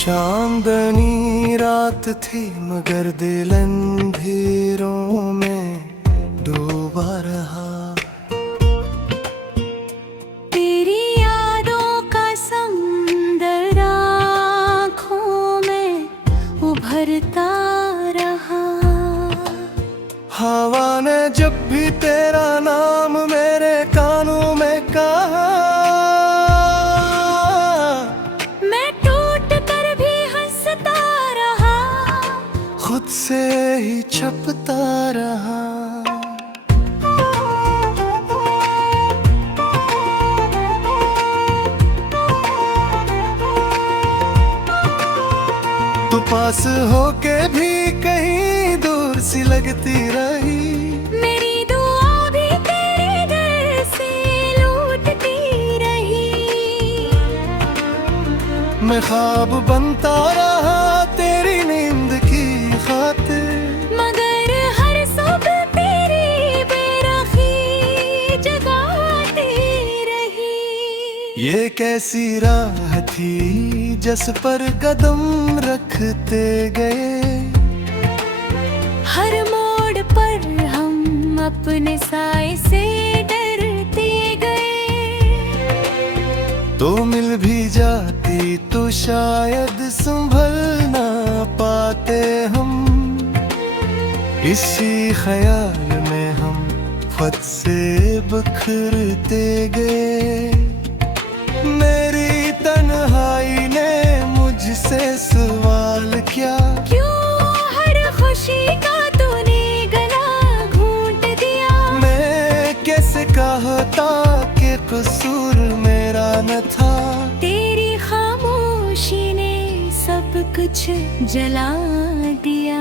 चांदनी रात थी मगर दिल अंधेरों में डूबा रहा। तेरी यादों का समुंदर आँखों में उभरता रहा। हवा ने जब भी तेरा नाम मेरे कानों में कहा, खुद से ही छपता रहा। तू पास होके भी कहीं दूर सी लगती रही। मेरी दुआ भी तेरे दर से लूटती रही। मैं ख्वाब बनता रहा तेरी नींद की खातिर, मगर हर सुबह तेरी बेरखी जगाती रही। ये कैसी राह थी जिस पर कदम रखते गए। हर मोड़ पर हम अपने साए से डरते गए। तो मिल भी जाती तो शायद संभल ना पाते हम। इसी ख्याल में हम खुद से बिखरते गए। मेरी तन्हाई ने मुझसे सवाल किया, क्यों हर खुशी का तूने गला घोंट दिया। मैं कैसे कहता कि कसूर मेरा न था। तेरी खामोशी ने सब कुछ जला दिया।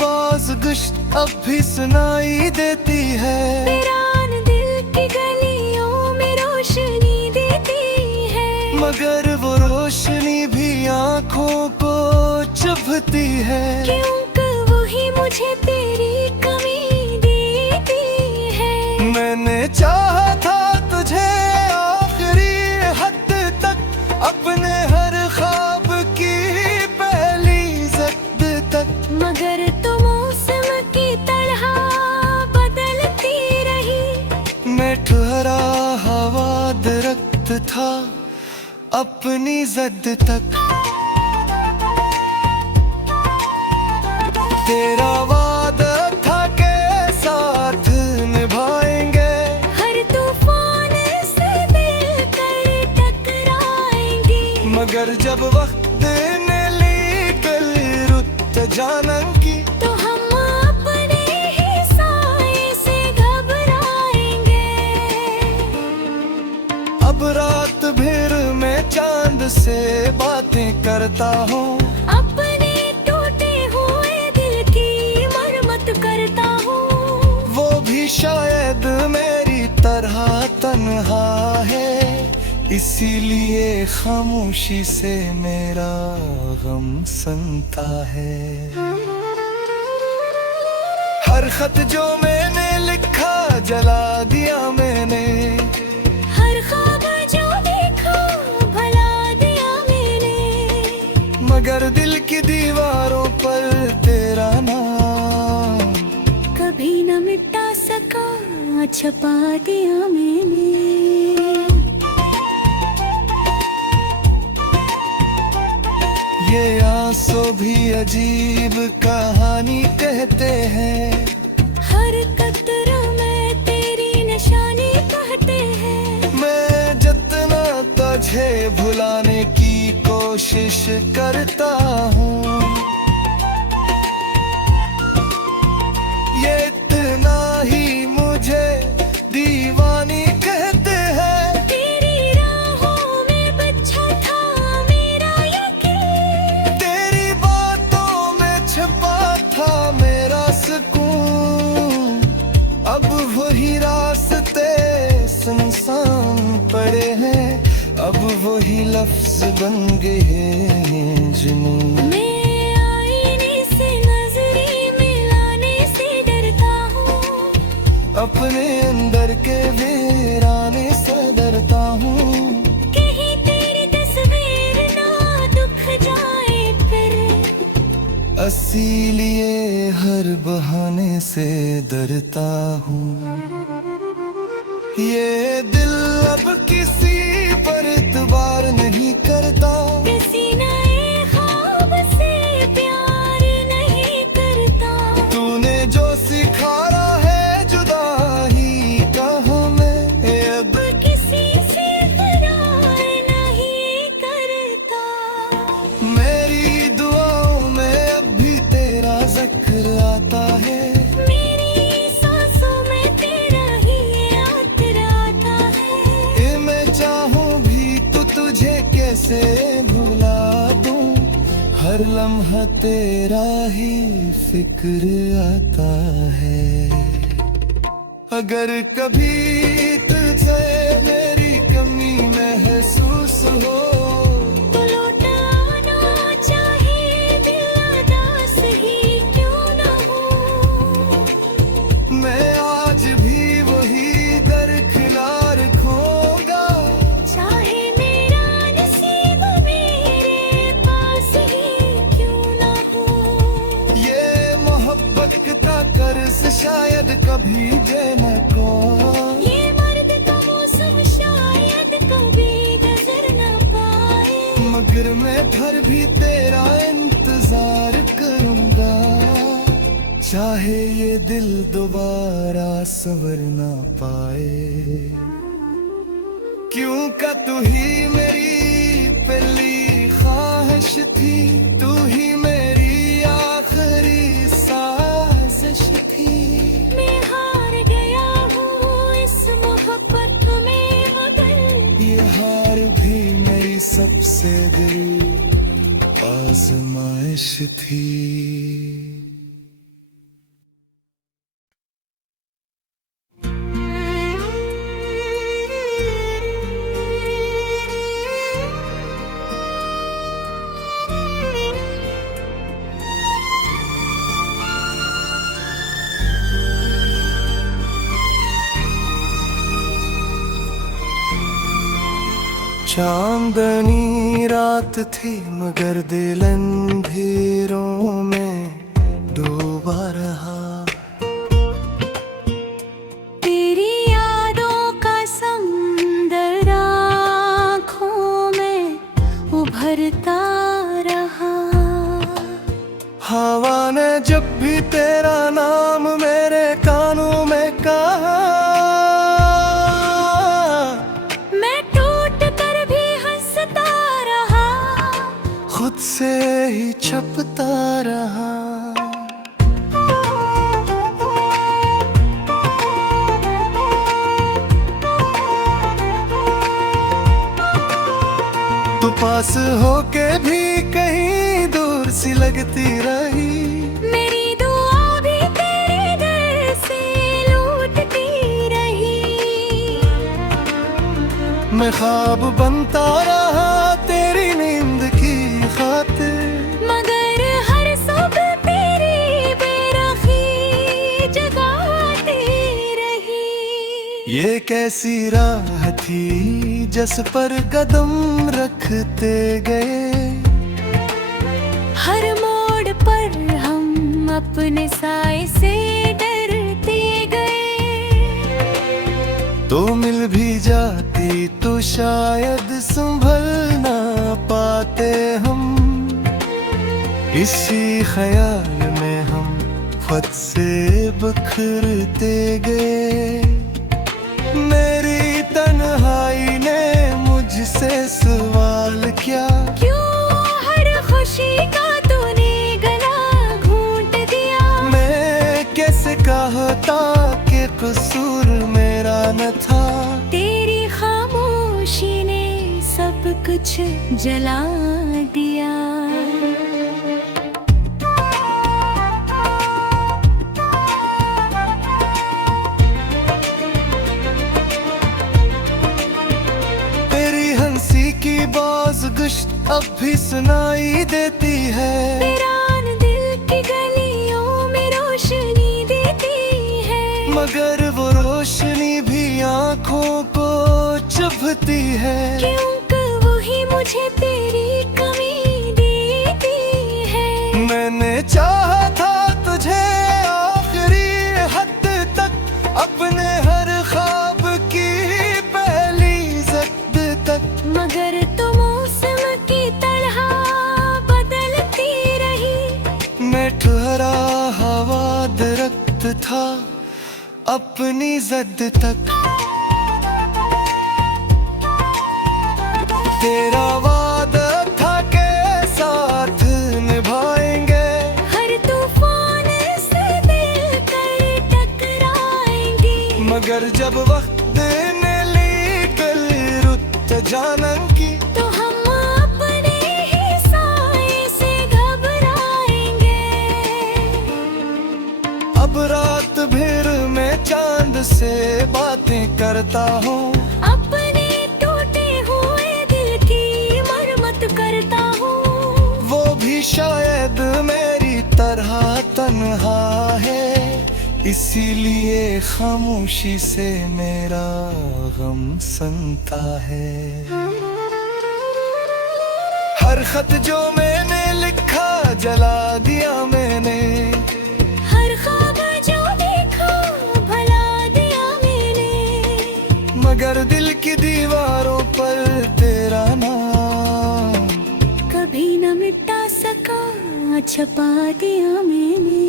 बाज़गश्त अब भी सुनाई देती है। वीरान दिल की गलियों में रोशनी देती है। मगर वो रोशनी भी आँखों को चुभती है। क्योंकि वही मुझे तेरी कमी देती है। मैंने चाहा था तुझे आखिरी हद तक, अपने हर ख्वाब की पहली जद तक। मगर मैं ठहरा हवा दरख्त था अपनी जद तक। तेरा वादा था के साथ निभाएंगे। हर तूफान से मिलकर टकराएंगे। मगर जब वक्त ने ली गल रुत जानन की, तो हम अपने ही साए से घबराएंगे। अब रात भर मैं चांद से बातें करता हूँ। अपने टूटे हुए दिल की मरम्मत करता हूँ। वो भी शायद मेरी तरह तन्हा है, इसीलिए खामोशी से मेरा गम सुनता है। हर खत जो मैंने लिखा जला दिया मैंने। हर ख्वाब जो देखा भला दिया मैंने। मगर दिल की दीवारों पर तेरा नाम कभी न मिटा सका, छपा दिया मैंने। ये आंसू भी अजीब कहानी कहते हैं। हर कतरा में तेरी निशानी कहते हैं। मैं जितना तुझे भुलाने की कोशिश करता हूँ, ये इतना ही मुझे दीवानी कहते हैं। तेरी राहों में बच्चा था मेरा यकीन। तेरी बातों में छिपा था मेरा सुकून। अब वही रास्ते सुनसान पड़े हैं, अब वही लफ्ज बन गए हैं जुनून। मैं आईने से नजर अपने अंदर के वीराने से डरता हूँ। कहीं तेरी तस्वीर ना दुख जाए फिर, इसीलिए हर बहाने से डरता हूँ। ये दिल अब किसी पर एतबार नहीं करता, किसी नए ख्वाब से प्यार नहीं करता। तूने जो सिखाया है जुदा ही का हमें, अब किसी से करार नहीं करता। मेरी दुआओं में अब भी तेरा जिक्र आता है, मेरी सांसों में तेरा ही याद आता है। ये मैं चाहूँ भी तो तुझे कैसे भुला दूँ, हर लम्हा तेरा ही फिक्र आता है। अगर कभी तुझे मेरी कमी महसूस हो, तो लौटाना चाहे दिल उदास ही क्यों न हो। मैं आज भी वही दरकिनार खोगा, चाहे मेरा नसीब मेरे पास ही क्यों न हो। ये मोहब्बत का कर्ज शायद कभी दे न को, ये मर्द का मौसम शायद कभी गुजर न पाए। मगर मैं फिर भी तेरा इंतजार करूंगा, चाहे ये दिल दोबारा संवर ना पाए। क्यों का तू ही मेरी पहली ख्वाहिश थी, तू ही मेरी आखिरी साजिश थी। मैं हार गया हूँ इस मोहब्बत में, मगर ये हार भी मेरी सबसे बड़ी आजमाइश थी। चांदनी रात थी मगर दिल अंधेरों में डूबा रहा। तेरी यादों का समुंदर आँखों में उभरता रहा। हवा ने जब भी तेरा नाम मेरे कानों में कहा, मैं टूट कर भी हंसता रहा, खुद से ही छपता रहा। तू पास होके भी कहीं दूर सी लगती रही, मेरी दुआ भी तेरे दर से लूटती रही। मैं ख्वाब बनता रहा तेरी नींद की खातिर, मगर हर सुबह तेरी बेरखी जगाती रही। ये कैसी राह थी जिस पर कदम रखते गए, हर मोड़ पर हम अपने साए से डरते गए। तो मिल भी जाती तो शायद संभल ना पाते हम, इसी ख्याल में हम खुद से बिखरते गए। मेरी तन्हाई ने मुझसे सवाल किया, क्यों हर खुशी का तूने गला घोंट दिया। मैं कैसे कहता कि कसूर मेरा न था, तेरी खामोशी ने सब कुछ जला दिया। गुश्त अब भी सुनाई देती है, वीरान दिल की गलियों में रोशनी देती है। मगर वो तड़पती है, क्योंकि वही मुझे तेरी कमी देती है। मैंने चाहा था तुझे आखिरी हद तक, अपने हर ख्वाब की पहली जद तक, मगर तो मौसम की तरह बदलती रही। मैं ठहरा हवा दरख्त था अपनी जद तक। तेरा वादा था के साथ निभाएंगे, हर तूफान से मिलकर टकराएंगे। मगर जब वक्त ने ली गल रुत जानन की, तो हम अपने ही साए से घबराएंगे। अब रात भर मैं चांद से बातें करता हूँ, अपने टूटे हुए दिल की मरम्मत करता हूँ। वो भी शायद मेरी तरह तन्हा है, इसीलिए खामोशी से मेरा गम सुनता है। हर खत जो मैंने लिखा जला दिया मैंने, हर ख्वाब जो देखा भला दिया मैंने। मगर दिल की दीवारों पर तेरा नाम कभी न मिटा सका, छपा दिया मैंने।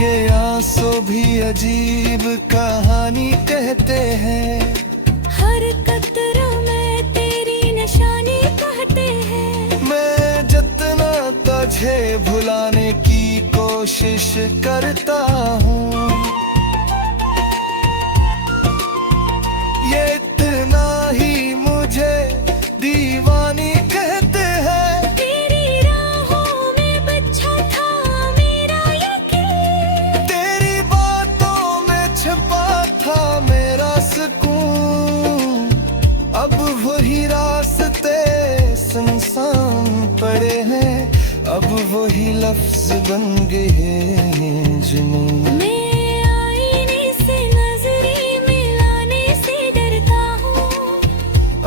ये आंसू भी अजीब कहानी कहते हैं, हर कतरा में तेरी निशानी कहते हैं। मैं जितना तुझे भुलाने की कोशिश करता हूँ, ये इतना ही मुझे दीवानी कहते हैं। तेरी राहों में बच्चा था मेरा यकीन, तेरी बातों में छिपा था मेरा सुकून, अब वही रास्ते सुनसान पड़े हैं, अब वही लफ्ज बन गए हैं जुनून। मैं आईने से नजरें मिलाने से डरता हूँ,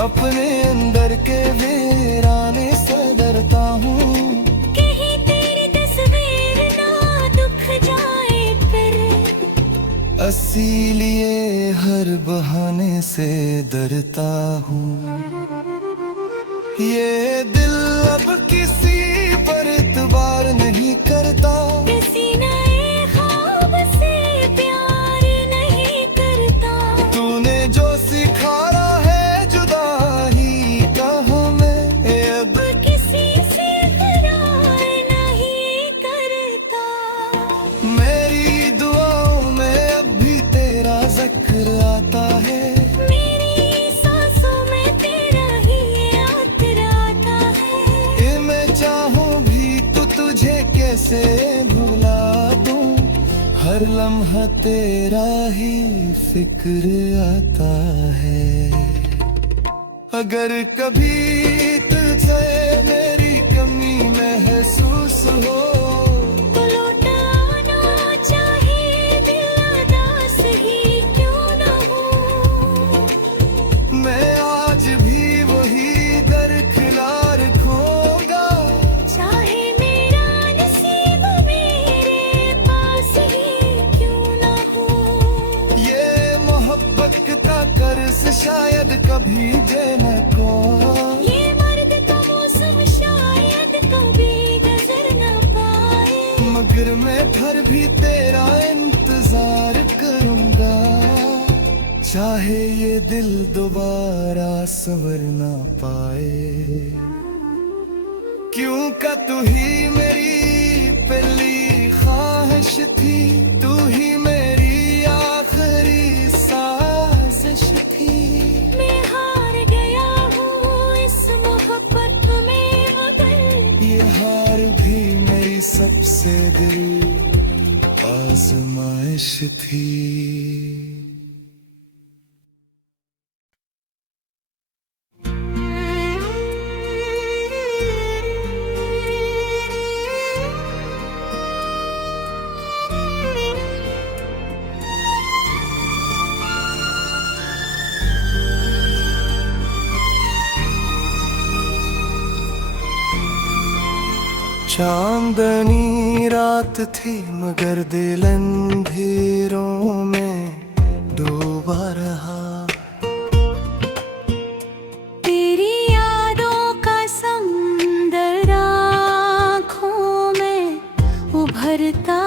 अपने अंदर के वीराने से डरता हूँ, कहीं तेरी तस्वीर ना दुख जाए फिर। इसीलिए हर बहाने से डरता हूँ। ये दिल अब किसी पर इतबार नहीं करता, किसी नए ख्वाब से प्यार नहीं करता। तूने जो सिखाया है जुदाई का हमें, अब किसी से करार नहीं करता। मेरी दुआओं में अब भी तेरा जिक्र आता है, मेरी सांसों में तेरा ही अतर आता है। कि मैं चाहूँ भी तो तुझे कैसे भुला दूँ, हर लम्हा तेरा ही फिक्र आता है। अगर कभी तुझे मेरी कमी महसूस हो, तो लौटाना चाहे दिल उदास ही क्यों न हो। मैं आज भी वही दरकिनार खोगा, चाहे मेरा नसीब मेरे पास ही क्यों न हो। ये मोहब्बत का कर्ज शायद कभी देना को, ये मर्द का मौसम शायद कभी नजर न पाए। मगर मैं फिर भी तेरा इंतजार करूंगा, चाहे ये दिल दोबारा संवर ना पाए। क्यों का तू ही मेरी पहली ख्वाहिश थी, तू ही मेरी आखिरी साजिश थी। मैं हार गया हूँ इस मोहब्बत में, मगर ये हार भी मेरी सबसे दिल आजमाइश थी। चांदनी रात थी मगर दिल अंधेरों में डूबा रहा। तेरी यादों का समुंदर आँखों में उभरता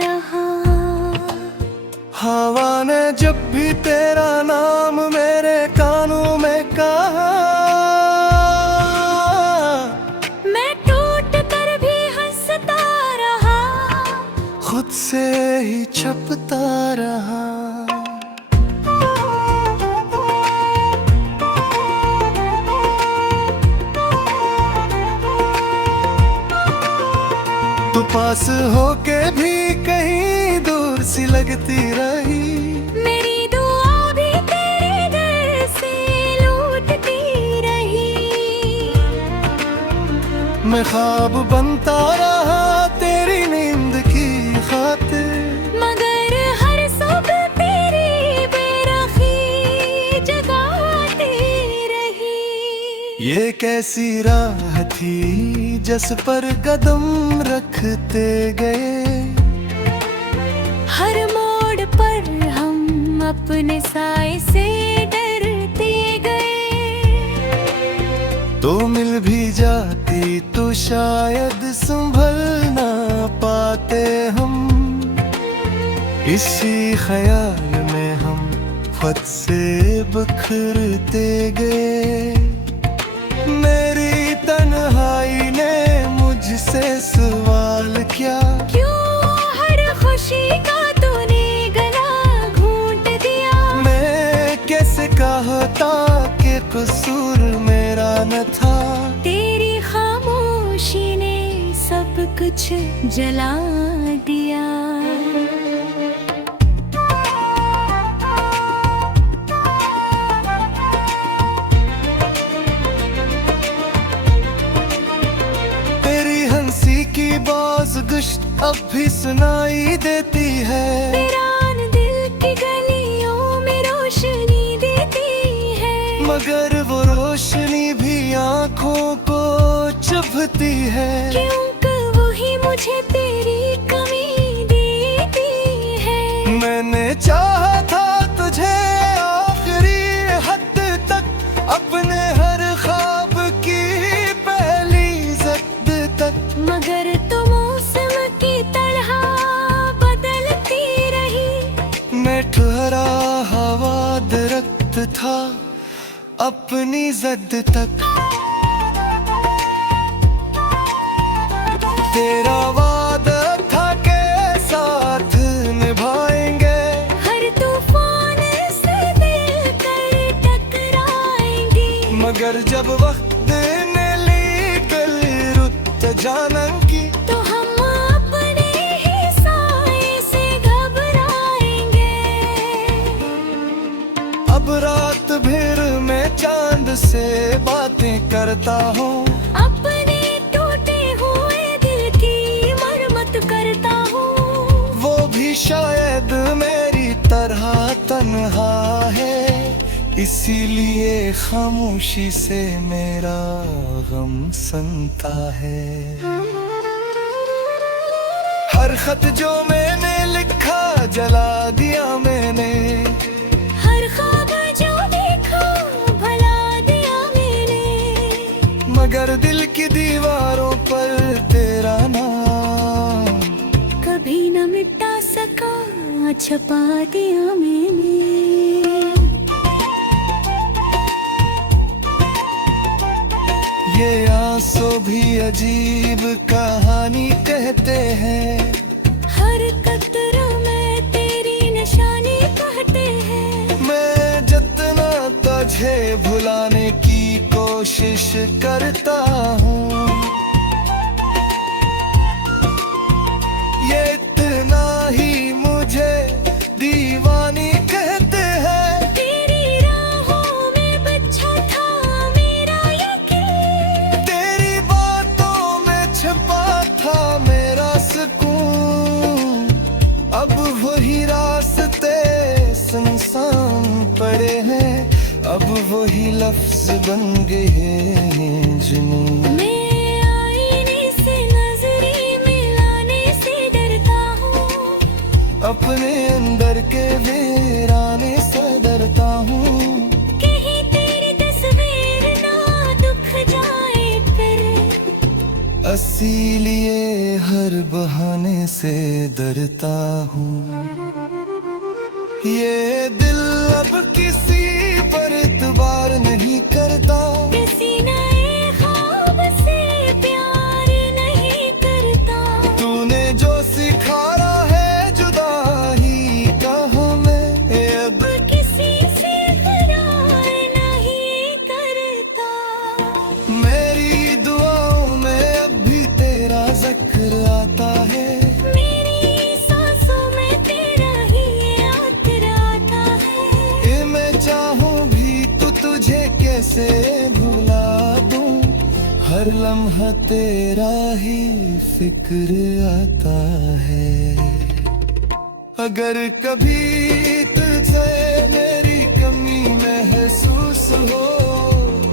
रहा। हवा ने जब भी तेरा नाम मेरे कानों में कहा, मैं टूट कर भी हंसता रहा, खुद से ही छपता रहा। तू पास होके भी कहीं दूर सी लगती रही। मेरी दुआ भी तेरे दर से लूटती रही। मैं ख्वाब बनता रहा तेरी नींद की खातिर, मगर हर सुबह तेरी बेरखी जगाती रही। ये कैसी राह थी जिस पर कदम रखते गए। हर मोड़ पर हम अपने साए से डरते गए। तो मिल भी जाती तो शायद संभल ना पाते हम। इसी ख्याल में हम खुद से बिखरते गए। मेरी तन्हाई ने मुझसे सवाल किया, क्यों हर खुशी का तूने गला घोंट दिया। मैं कैसे कहता कि कसूर मेरा न था। तेरी खामोशी ने सब कुछ जला दिया। गुश्त अब भी सुनाई देती है। वीरान दिल की गलियों में रोशनी देती है, मगर वो रोशनी भी आँखों को चुभती है। क्योंकि वही मुझे तेरी कमी देती है। मैंने चाहा था तुझे आखिरी हद तक, अपने हर ख्वाब की पहली जद तक, मगर तुम ठहरा हवा दरख्त था अपनी जद तक। तेरा वादा था के साथ निभाएंगे, हर तूफान से दिल कर टकराएंगे। मगर जब वक्त ने ली गल रुत जानन की, तो हम अपने ही साए से घबराएंगे। अब रात भर मैं चांद से बातें करता हूँ, अपने टूटे हुए दिल की मरम्मत करता हूँ। वो भी शायद मेरी तरह तन्हा है, इसीलिए खामोशी से मेरा गम सुनता है। हर खत जो मैंने लिखा जला दिया मैंने, हर ख्वाब जो देखा भला दिया मैंने। मगर दिल की दीवारों पर तेरा नाम कभी न मिटा सका, छपा दिया मैंने। ये आंसू भी अजीब कहानी कहते हैं। हर कतरा में तेरी निशानी कहते हैं। मैं जितना तुझे भुलाने की कोशिश करता हूँ, ये इतना ही मुझे दीवानी कहते हैं। तेरी राहों में बच्चा था मेरा यकीन, तेरी बातों में छिपा था मेरा सुकून। अब वही रास्ते सुनसान पड़े हैं, अब वही लफ्ज बन गए हैं जुनून। मैं आईने से नजर अपने अंदर के वीराने से डरता हूँ। कहीं तेरी तस्वीर ना दुख जाए फिर, इसीलिए हर बहाने से डरता हूँ। ये दिल अब किसी पर एतबार नहीं करता, किसी नए ख्वाब से प्यार नहीं करता। तूने जो सिखाया है जुदाई का हमें, अब किसी से करार नहीं करता। मेरी दुआओं में अब भी तेरा जिक्र आता है, मेरी सांसों में तेरा ही याद आता है। ये मैं चाहूँ भी तो तुझे कैसे भुला दूँ, हर लम्हा तेरा ही फिक्र आता है। अगर कभी तुझे मेरी कमी महसूस हो,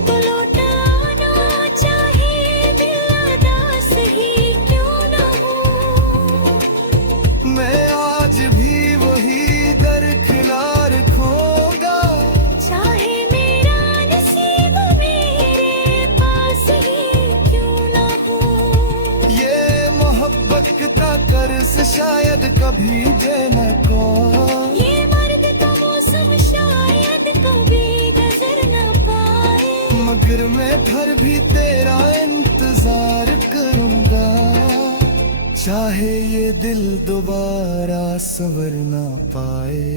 तो लौटाना चाहे दिल उदास ही क्यों न हो। मैं आज भी वही दरकिनार खोगा, चाहे मेरा नसीब मेरे पास ही क्यों न हो। ये मोहब्बत का कर्ज शायद कभी देना को। ये मर्द का मौसम शायद कभी गुजर न पाए, मगर मैं फिर भी तेरा इंतजार करूंगा, चाहे ये दिल दोबारा संवर ना पाए।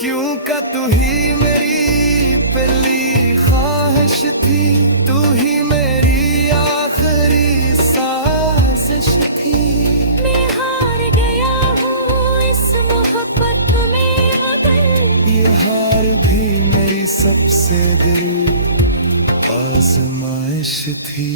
क्यों का तू ही मेरी पहली ख्वाहिश थी, तू ही मेरी आखिरी साजिश थी। मैं हार गया हूँ इस मोहब्बत में, मगर ये हार भी मेरी सबसे दिल आजमाइश थी।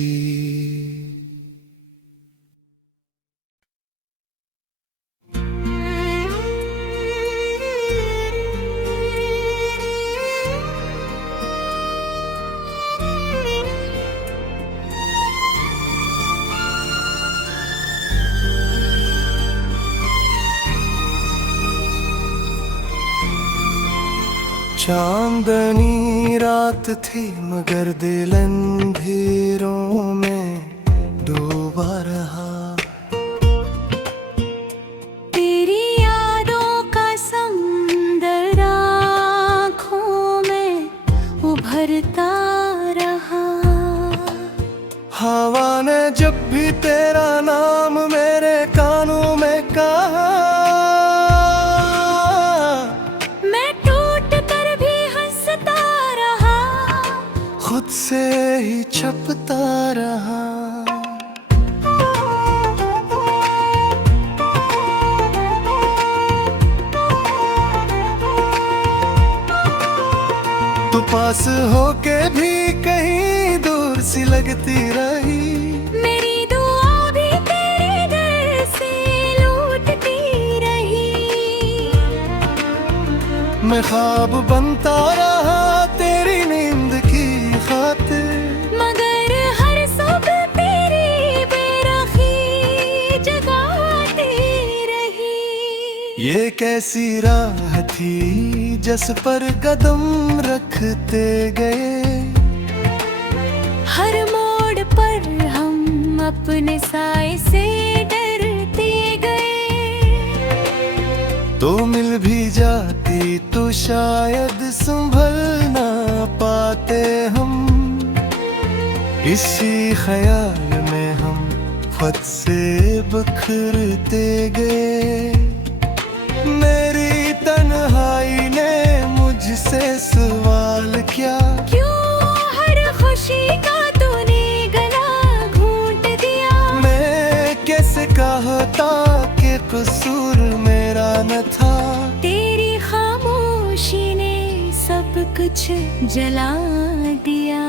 चांदनी रात थी मगर दिल अंधेरों में डूबा रहा। तेरी यादों का समुंदर आँखों में उभरता रहा। हवा ने जब भी तेरा नाम मेरे कानों में कहा, मैं टूट कर भी हंसता रहा, खुद से ही छपता रहा। तू पास होके भी कहीं दूर सी लगती रही, मेरी दुआ भी तेरे दर से लूटती रही। मैं ख्वाब बनता रहा तेरी नींद की खातिर, मगर हर सुबह तेरी बेरखी जगाती रही। ये कैसी राह थी जिस पर कदम रखते गए, हर मोड़ पर हम अपने साए से डरते गए। तो मिल भी जाती तो शायद संभल ना पाते हम, इसी ख्याल में हम खुद से बिखरते गए। मेरी तन्हाई ने मुझसे सवाल किया, क्यों हर खुशी का तूने गला घूंट दिया। मैं कैसे कहता कि कसूर मेरा न था, तेरी खामोशी ने सब कुछ जला दिया।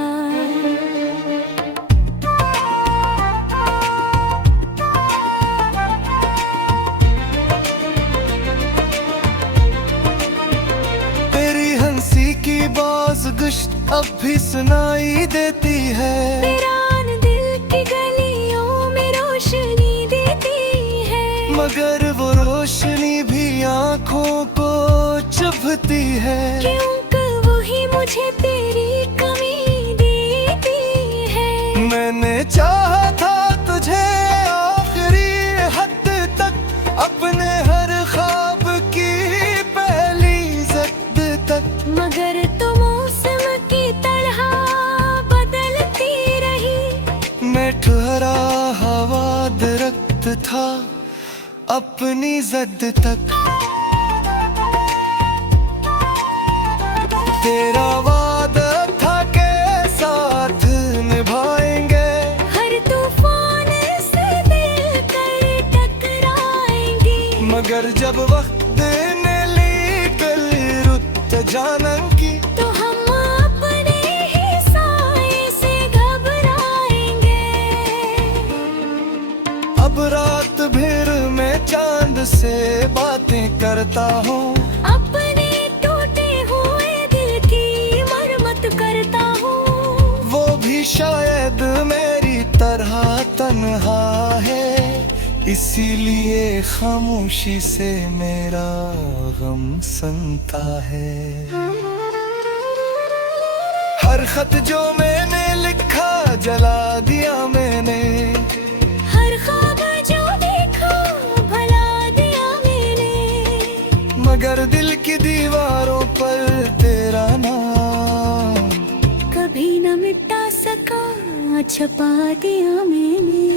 गुश्त अब भी सुनाई देती है, वीरान दिल की गलियों में रोशनी देती है। मगर वो बदलती है। क्योंकि वही मुझे तेरी कमी देती है। मैंने चाहा था तुझे आखिरी हद तक, अपने हर ख्वाब की पहली जद तक। मगर तो मौसम की तरह बदलती रही। मैं ठहरा हवा दरख्त था अपनी जद तक। तेरा वादा था के साथ निभाएंगे, हर तूफान से दिल कर टकराएंगे। मगर जब वक्त ने ली गल रुत जानन की, तो हम अपने ही साए से घबराएंगे। अब रात भर मैं चांद से बातें करता हूँ, अपने टूटे हुए दिल की मरम्मत करता हूँ। वो भी शायद मेरी तरह तन्हा है, इसीलिए खामोशी से मेरा गम सुनता है। हर खत जो मैंने लिखा जला दिया मैंने, हर ख्वाब जो देखा भला दिया मैंने। मगर दिल की दीवारों पर तेरा नाम कभी न मिटा सका, छपा दिया मैंने।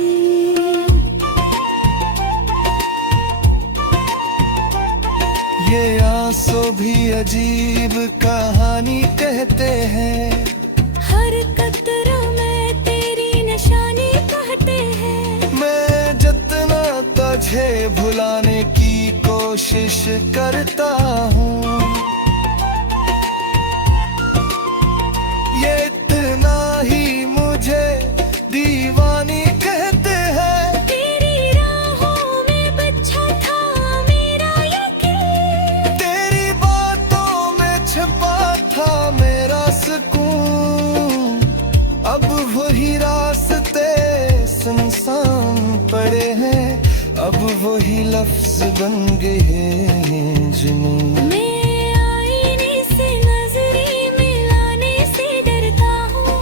ये आंसू भी अजीब कहानी कहते हैं, हर कतरा में तेरी निशानी कहते हैं। मैं जितना तुझे भुलाने की कोशिश करता हूँ, ये इतना ही मुझे दीवानी कहते हैं। तेरी राहों में बच्चा था मेरा यकीन, तेरी बातों में छिपा था मेरा सुकून। अब वही रास्ते सुनसान पड़े हैं, अब वही लफ्ज बन गए हैं जुनून। मैं आईने से नजरें मिलाने से डरता हूँ।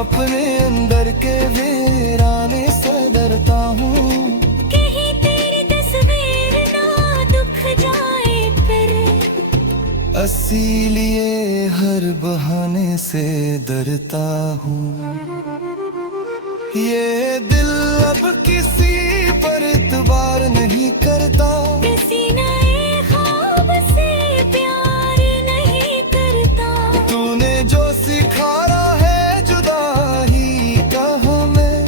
अपने अंदर के वीराने से डरता हूँ, कहीं तेरी तस्वीर ना दुख जाए फिर। इसीलिए हर बहाने से डरता हूँ। ये दिल अब किसी पर इतबार नहीं करता, किसी नए ख्वाब से प्यार नहीं करता। तूने जो सिखाया है जुदाई का हमें,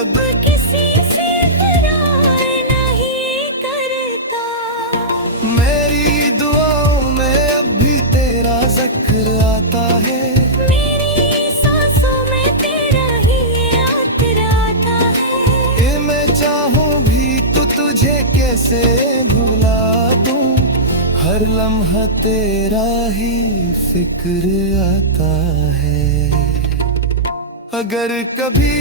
अब किसी से करार नहीं करता। मेरी दुआओं में अब भी तेरा जिक्र आता है, मेरी सांसों में तेरा ही अतर आता है। ये मैं चाहूँ भी तो तुझे कैसे भुला दूँ, हर लम्हा तेरा ही फिक्र आता है। अगर कभी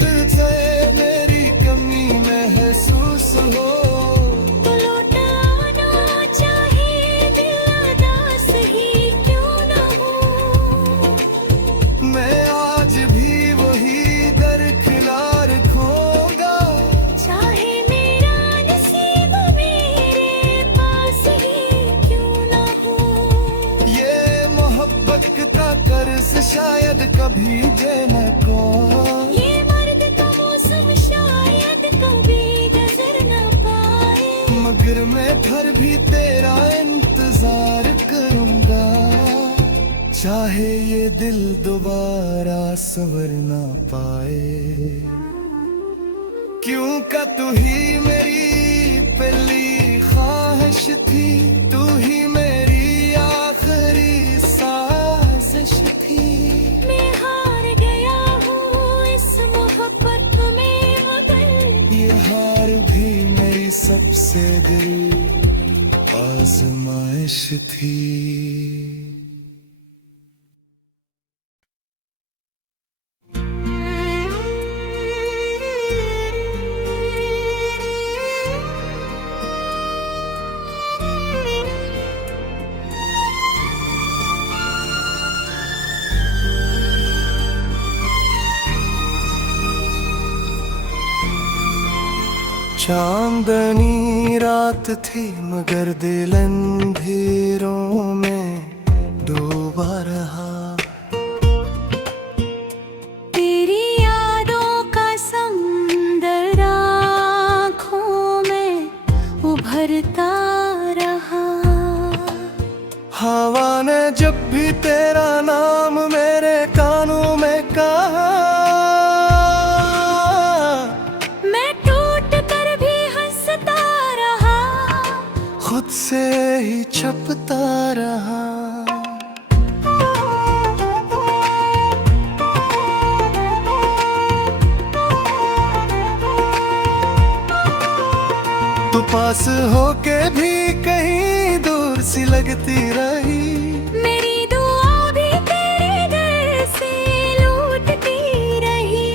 तुझे मेरी कमी महसूस हो, तो लौटाना चाहे दिल उदास ही क्यों न हो। मैं आज भी वही दरकिनार खोगा, चाहे मेरा नसीब मेरे पास ही क्यों न हो। ये मोहब्बत का कर्ज शायद कभी देना को, ये मर्द का मौसम शायद कभी गुजर न पाए। मगर मैं फिर भी तेरा इंतजार करूंगा, चाहे ये दिल दोबारा संवर ना पाए। क्यों का तू ही मेरी पहली ख्वाहिश थी, तू ही मेरी आखिरी साजिश थी। मैं हार गया हूँ इस मोहब्बत में, मगर ये हार भी मेरी सबसे दिल आजमाइश थी। चांदनी रात थी मगर दिल अंधेरों में डूबा रहा। तेरी यादों का समुंदर आँखों में उभरता रहा। हवा ने जब भी तेरा नाम मेरे कानों में कहा, मैं टूट कर भी हंसता रहा, खुद से ही छपता रहा। तू पास होके भी कहीं दूर सी लगती रही। मेरी दुआ भी तेरे दर से लूटती रही।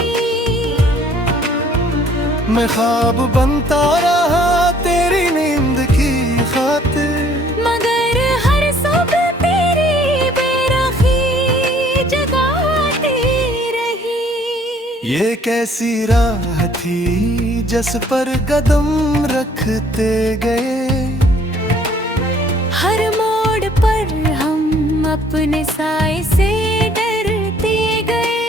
मैं ख्वाब बनता रहा तेरी नींद की खातिर, मगर हर सुबह तेरी बेरखी जगाती रही। ये कैसी राह थी जिस पर कदम रखते गए। हर मोड़ पर हम अपने साए से डरते गए।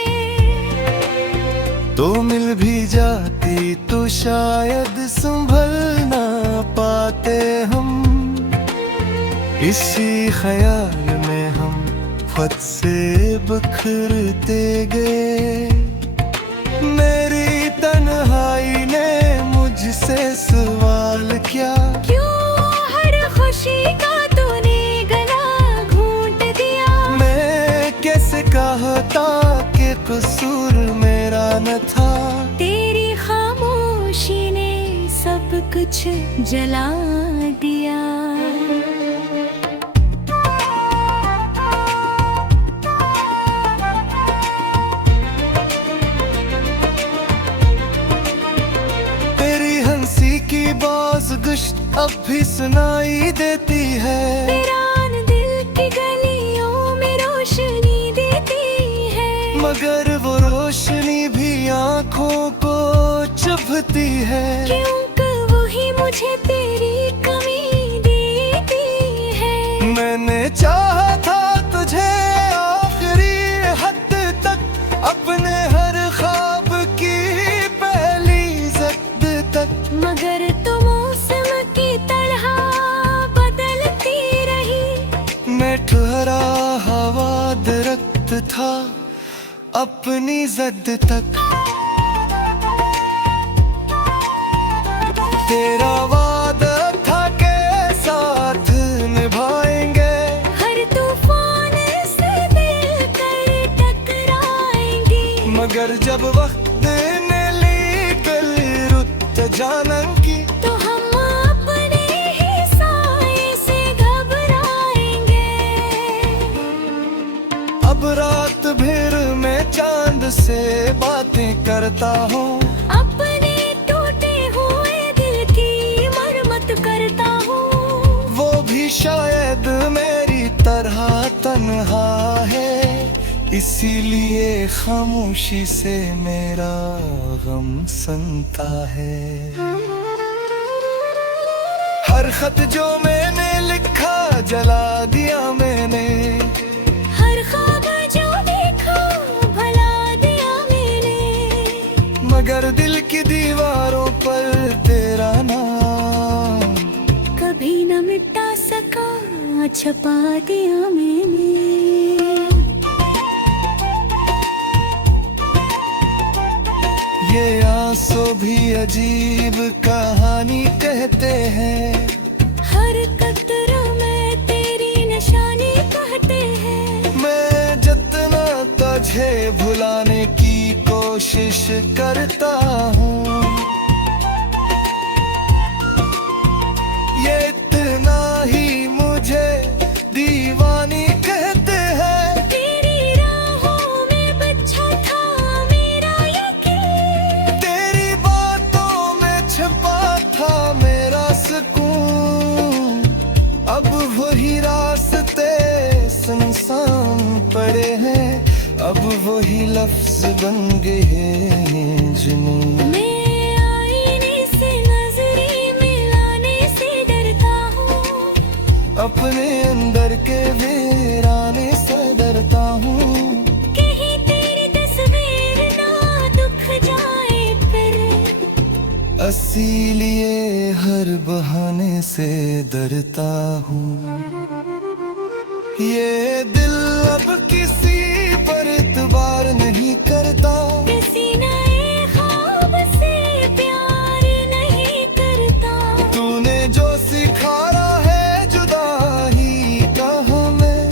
तो मिल भी जाती तो शायद संभल ना पाते हम। इसी ख्याल में हम खुद से बिखरते गए। मेरी तन्हाई ने मुझसे सवाल किया, क्यों हर खुशी का तूने गला घोंट दिया। मैं कैसे कहता कि कसूर मेरा न था। तेरी खामोशी ने सब कुछ जला दिया। गुश्त अब भी सुनाई देती है। वीरान दिल की गलियों में रोशनी देती है। मगर वो रोशनी भी आँखों को चुभती है। क्योंकि वही मुझे तेरी कमी देती है। मैंने चाहा था तुझे आखिरी हद तक, अपने हर ख्वाब की पहली जद तक। मगर तुम की तरह बदलती रही। मैं ठहरा हवा दरख्त था अपनी जद तक। तेरा वादा था के साथ निभाएंगे। हर तूफान से दिल कर टकराएंगे। मगर जब वक्त ने ली गल रुत जानन की, तो हम अपने ही साए से घबराएंगे। अब रात भर मैं चांद से बातें करता हूँ। अपने टूटे हुए दिल की मरम्मत करता हूँ। वो भी शायद मेरी तरह तन्हा है, इसीलिए खामोशी से मेरा गम सुनता है। हर खत जो मैंने लिखा जला दिया मैंने। हर ख्वाब जो देखा भला दिया मैंने। मगर दिल की दीवारों पर तेरा नाम कभी न मिटा सका, छपा दिया मैंने। ये आंसू भी अजीब कहानी कहते हैं। हर कतरा में तेरी निशानी कहते हैं। मैं जितना तुझे भुलाने की कोशिश करता हूँ, ये इतना ही मुझे दीवानी कहते हैं। तेरी राहों में बच्चा था मेरा यकीन। तेरी बातों में छुपा था मेरा सुकून। अब वही रास्ते सुनसान पड़े हैं, अब वही लफ्ज बन गए हैं जुनून। मैं आईने से नजर अपने अंदर के वीराने से डरता हूँ। कहीं तेरी तस्वीर ना दुख जाए फिर, इसीलिए हर बहाने से डरता हूँ। ये दिल अब किसी पर इतबार नहीं करता, किसी नए ख्वाब से प्यार नहीं करता। तूने जो सिखाया है जुदाई का हमें,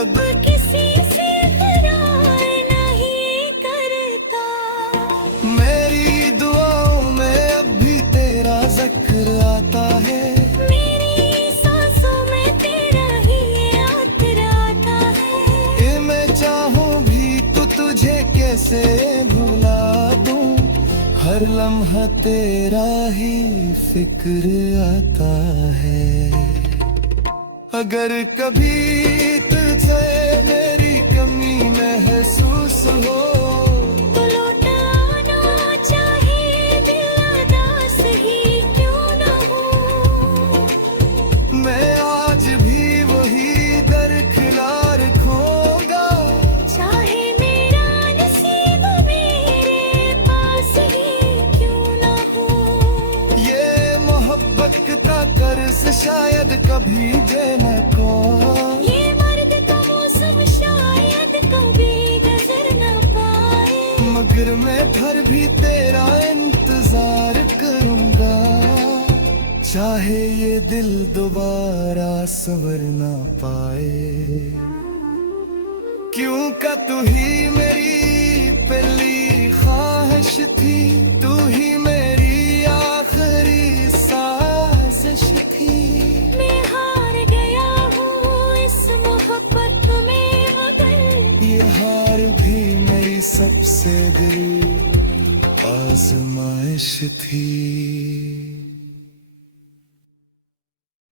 अब किसी से करार नहीं करता। मेरी दुआओं में अब भी तेरा जिक्र आता है, मेरी सांसों में तेरा ही याद आता है। कि मैं चाहूँ भी तो तुझे कैसे भुला दूँ, हर लम्हा तेरा ही फिक्र आता है। अगर कभी तुझे मेरी कमी महसूस हो, तो लौटाना चाहे दिल उदास ही क्यों न हो। मैं आज भी वही दरकिनार खोगा, चाहे मेरा नसीब मेरे पास ही क्यों न हो। ये मोहब्बत का कर्ज शायद कभी देना को, ये मर्द का मौसम शायद कभी गुजर न पाए। मगर मैं फिर भी तेरा इंतजार करूंगा, चाहे ये दिल दोबारा संवर ना पाए। क्यों का तू ही मेरी पहली ख्वाहिश थी, तू ही मेरी आखिरी साजिश थी। मैं हार गया हूँ इस मोहब्बत में, मगर ये हार भी मेरी सबसे बड़ी आजमाइश थी।